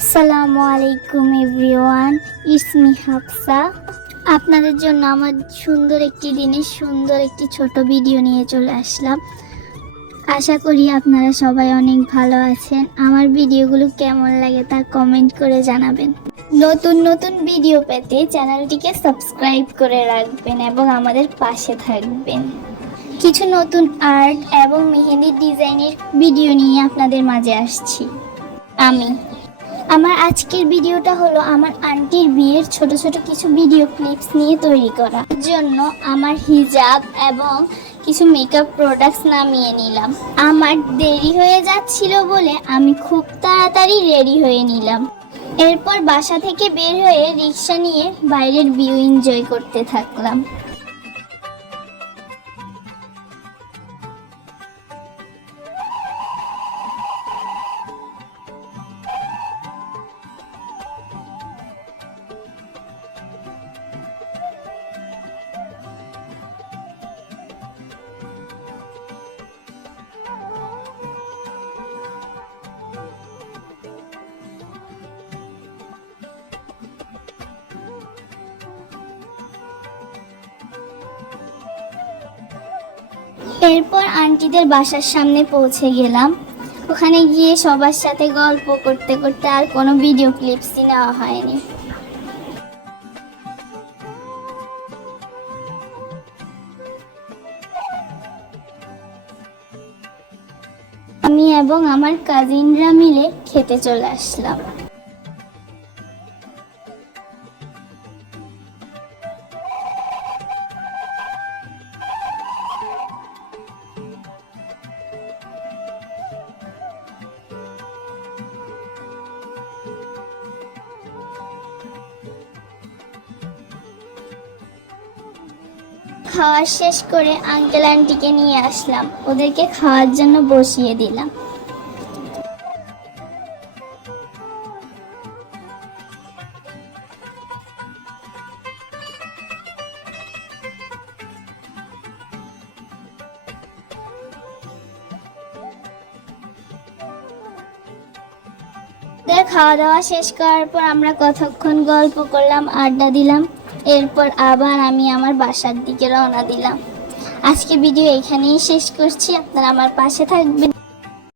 আসসালামু আলাইকুম everyone, it's me Hafsa. আপনাদের জন্য আমার সুন্দর একটি দিনের সুন্দর একটি ছোট ভিডিও নিয়ে চলে আসলাম। আশা করি আপনারা সবাই অনেক ভালো আছেন। আমার ভিডিওগুলো কেমন লাগে তা কমেন্ট করে জানাবেন। নতুন নতুন ভিডিও পেতে চ্যানেলটিকে সাবস্ক্রাইব করে রাখবেন এবং আমাদের পাশে থাকবেন। কিছু নতুন আর্ট এবং মেহেন্দি ডিজাইনের ভিডিও নিয়ে আপনাদের মাঝে আসছি আমার আজকের ভিডিওটা হলো আমার আন্টির বিয়ের ছোট ছোট কিছু ভিডিও ক্লিপস নিয়ে তৈরি করা জন্য আমার হিজাব এবং কিছু মেকআপ প্রোডাক্টস নামিয়ে নিলাম। আমার দেরি হয়ে যাচ্ছিল বলে আমি খুব তাড়াতাড়ি রেডি হয়ে নিলাম। এরপর বাসা থেকে বের হয়ে রিক্সা নিয়ে বাইরের ভিউ এনজয় করতে থাকলাম। এরপর আন্টিদের বাসার সামনে পৌঁছে গেলাম। ওখানে গিয়ে সবার সাথে গল্প করতে করতে আর কোনো ভিডিও ক্লিপসই নেওয়া হয়নি। আমি এবং আমার কাজিনরা মিলে খেতে চলে আসলাম। খাওয়া শেষ করে আঙ্কেল আন্টিকে নিয়ে আসলাম, ওদেরকে খাওয়ার জন্য বসিয়ে দিলাম। খাওয়া দাওয়া শেষ করার পর আমরা কতক্ষণ গল্প করলাম, আড্ডা দিলাম। এরপর আবার আমি আমার বাসার দিকে রওনা দিলাম। আজকে ভিডিও এখানেই শেষ করছি। আপনারা আমার পাশে থাকবেন।